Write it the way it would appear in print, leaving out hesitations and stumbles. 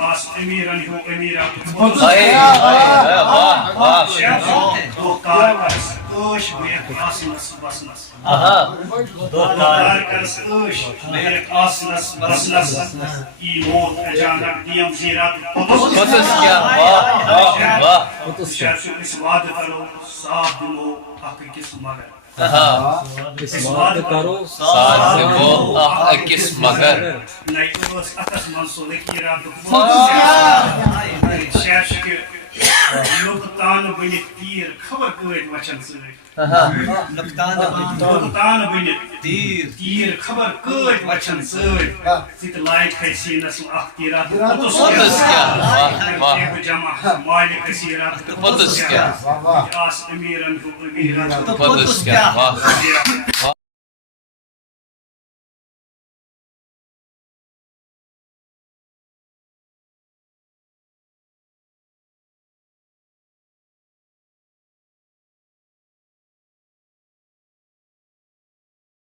آس امیرن ہو امیرات دکار کرس عش back آسنس بسنس دکار کرس عش back آسنس بسنس ای موت اچانک them زیرات پوتس کیا شاید اس وعد کرو صاف دلو اک کس مگر اس وعد کرو ساتھ دمو اکس مگر نہیں اس اتس منسو لکیرات شاید کہ نقطان بنت تیر خبر کۭتۍ وچھن سۭتۍ نقطان بنت تیر خبر کۭتۍ وچھن سۭتۍ ژٕ تہِ لایق حسینس اکھ تیرات پوتس کیا جمع مالک حسیرات پوتس کیا آس امیرن ہو امیرات پوتس کیا